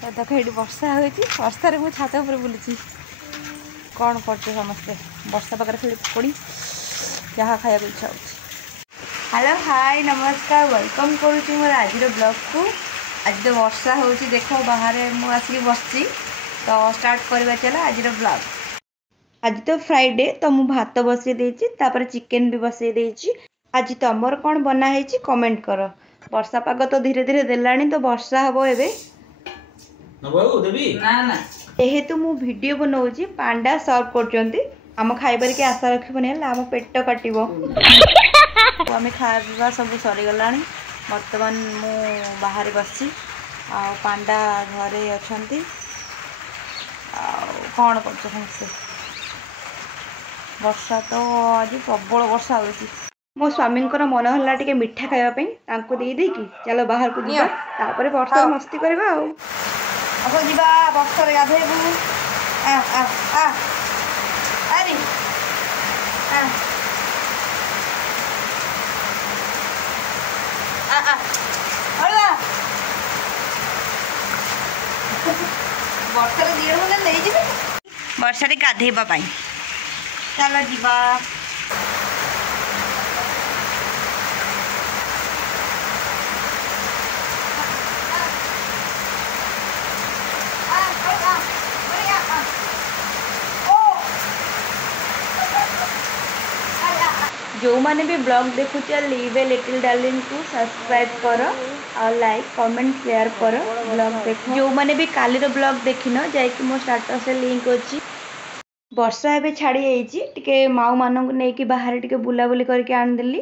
तो देख ये वर्षा हो वर्षा मुझे छात उपर बुलूची कौन कर समस्ते वर्षा पाखे खेल पड़ी क्या खाया इच्छा हो। हेलो हाय नमस्कार वेलकम करुँच मोर आज ब्लॉग को। आज तो वर्षा हो देख बाहर मुझे आसिक बसची तो स्टार्ट करवा चला आज ब्लॉग। आज तो फ्राइडे तो मु भात बसई देछि तापर चिकेन भी बसई देछि। आज तमर कौन बनाई कमेंट कर। वर्षा पाग तो धीरे धीरे देलानी तो वर्षा हम एबे जेहेतु मु वीडियो बनाऊँ पांडा सर्व कर आम खाइबार के आशा रखनी आम पेट काटो आम खावा सब सरीगला। बर्तमान मु बाहर बसी पांडा घरे अच्छा कौन कर समस्ते वर्षा तो आज प्रबल वर्षा हो। मो स्वामी मन है टे मिठा खावाई दे चलो बाहर को जा तापर वर्षा मस्ती करवा आस जा वर्षा गाधेबू वर्षा दिए नहीं जी वर्षा गाधेबा चलो जीवा। जो मैंने भी ब्लॉग देखुचे लीव ए लिटिल डार्लिंग को सब्सक्राइब कर और लाइक कमेंट शेयर कर ब्लॉग देख। जो मैंने भी काली ब्लॉग देखिन जाकि मो स्टाटस से लिंक अच्छी। वर्षा एवं छाड़ी जाइए माऊ मानक नहीं बाहर टे बुलाबुली करके आनीदेली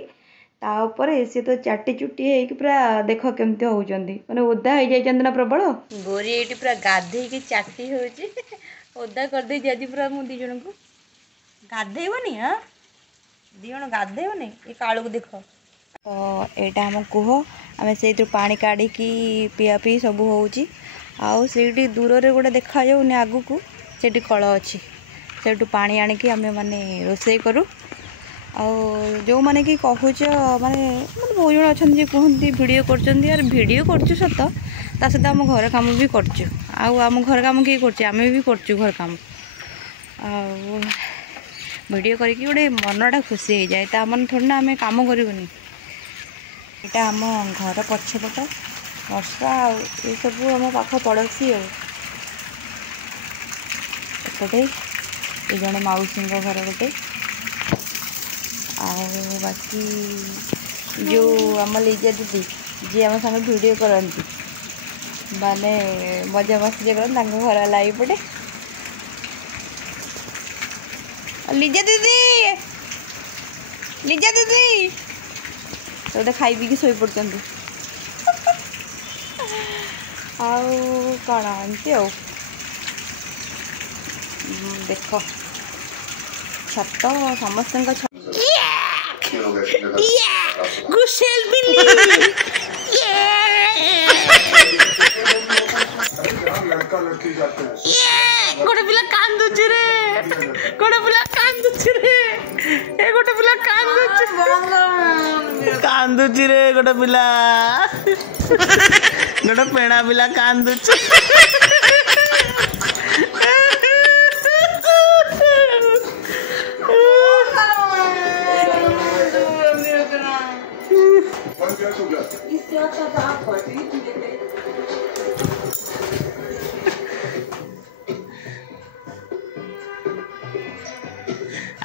तापर सी तो चाटी चुटी हो पूरा देख केमती होती मैंने ओदा हो जाइए ना प्रबल गोरी ये पूरा गाधे चाटी होदा करदे आज पूरा मु दी जन को गाधेबनी। हाँ दी जन गाधेबनी ये कालू को देख तो यहाँ आम कुह आम से पानी काढ़ी पिया पी सब हो दूर रे गोटे देखा जाऊनी आगु को से कल अच्छी से पानी आणिकी आम मैंने रोषे करूँ जो मैंने कि कहूच माने बहुत जन अच्छा कहते वीडियो कर वीडियो कर सत ता सहित आम घर कम भी करम घर कम किए करें भी कर घर कम वीडियो करके गोटे मनटा खुशी हो जाए ता मन थोड़ी ना आम कम करनी। यहाँ आम घर पछपट वर्षा ये सब आम पाख पड़ोसी एपटे ये जड़े मौसी घर गोटे बाकी जो आम लिजा दीदी जी आम साथ वीडियो करती माने मजा मस्ती कर घर वाला पटे लिजा दीदी तो खाई पी शो पड़ कौन एमती देख छत समस्त गोटे पिला कांदुची रे गोटे पिला कांदुची रे ए गोटे पिला कांदुची रे गोटे पिला गोटे पेड़ा पिला कांदुची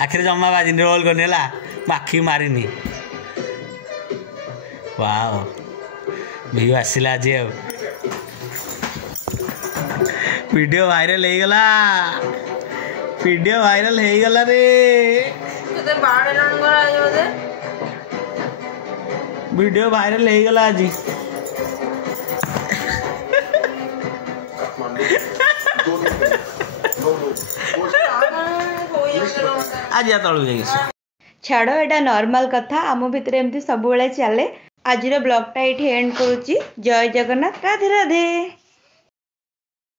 आखिर जमा बाजी रोल करनी है आखि मारिनी वाओ व्यू आसला आज वीडियो वायरल हो गला रे वीडियो वायरल हो गला आज छाड़ एटा नॉर्मल कथा आम भितर एमती सब चले। आज ब्लॉगटा ये एंड करुच्ची। जय जगन्नाथ राधे राधे।